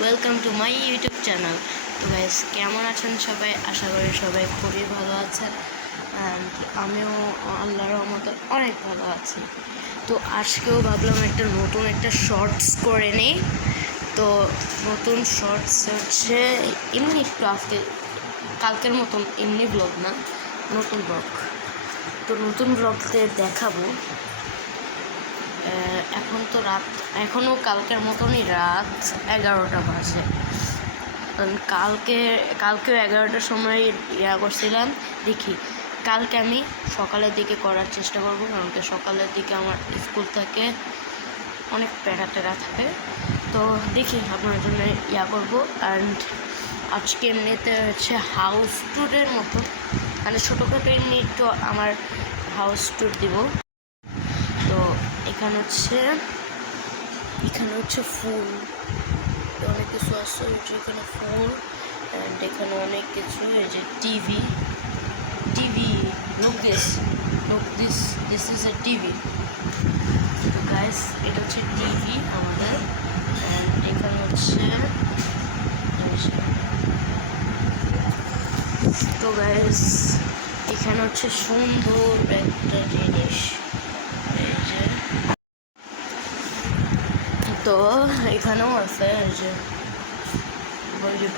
Welcome to my YouTube channel. তো guys, কেমন আছেন সবাই? আশা করি সবাই খুবই ভালো আছেন। অ্যান্ড আমিও আল্লাহর রহমতে অনেক ভালো আছি। তো আজকেও ভাবলাম নতুন একটা শর্টস করে নিই। তো নতুন শর্টস হচ্ছে এমনি একটু আজকে কালকের মতন এমনি ব্লগ না, নতুন ব্লগ। তো নতুন ব্লগতে দেখাবো। এখন তো রাত, এখনও কালকের মতনই রাত 11টা বাজে। কালকেও 11টার সময় করছিলাম। দেখি কালকে আমি সকালের দিকে করার চেষ্টা করবো, কারণ সকালের দিকে আমার স্কুল থেকে অনেক প্যারা থাকে। তো দেখি আপনার জন্য করবো। অ্যান্ড আজকে এমনিতে হচ্ছে হাউস ট্যুরের মতো, মানে ছোটোখাটো এমনি একটু আমার হাউস ট্যুর দিব। তো এখানে হচ্ছে ফুল, অনেক কিছু আছে। এখানে ফুল অ্যান্ড এখানে অনেক কিছু। এই যে TV, look this is a TV. তো গাইস, এটা হচ্ছে টিভি আমাদের। অ্যান্ড এখানে হচ্ছে তো গাইস, এখানে হচ্ছে সুন্দর একটা জিনিস। এই যে তো এখানেও আছে যে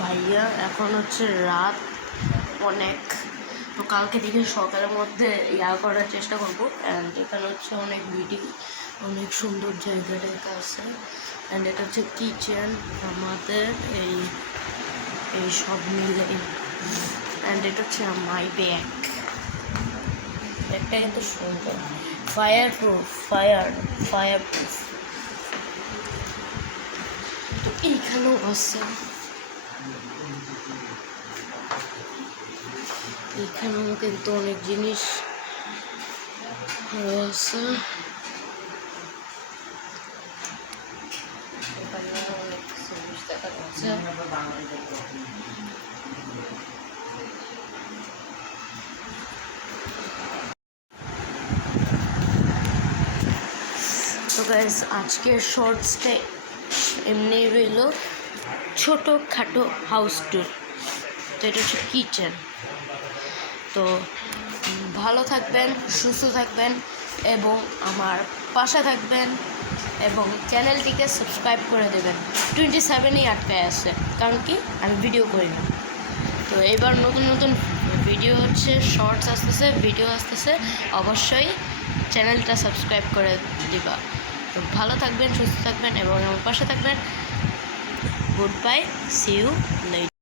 ভাইয়া। এখন হচ্ছে রাত অনেক। তো কালকে দেখে সকালের মধ্যে করার চেষ্টা করবো। অ্যান্ড এখানে হচ্ছে অনেক ভিডিও, অনেক সুন্দর জায়গাটা আছে। অ্যান্ড এটা হচ্ছে কিচেন আমাদের, এই সব মিলে। অ্যান্ড এটা হচ্ছে মাই ব্যাগটা কিন্তু সুন্দর, ফায়ার প্রুফ। তো এইখানেও আছে, এখানেও কিন্তু অনেক জিনিস রয়েছে। তো গাইস, আজকের শর্টসটা এমনি রইল ছোটোখাটো হাউস ট্যুর। তো এটা হচ্ছে কিচেন। তো ভালো থাকবেন, সুস্থ থাকবেন এবং আমার পাশে থাকবেন, এবং চ্যানেলটিকে সাবস্ক্রাইব করে দেবেন। 27ই আটকায় আছে, কারণ কি আমি ভিডিও করি না। তো এবার নতুন ভিডিও হচ্ছে, শর্টস আসতেছে, ভিডিও আসতেছে। অবশ্যই চ্যানেলটা সাবস্ক্রাইব করে দিবা। তো ভালো থাকবেন, সুস্থ থাকবেন এবং আমার পাশে থাকবেন। Goodbye, see you letter.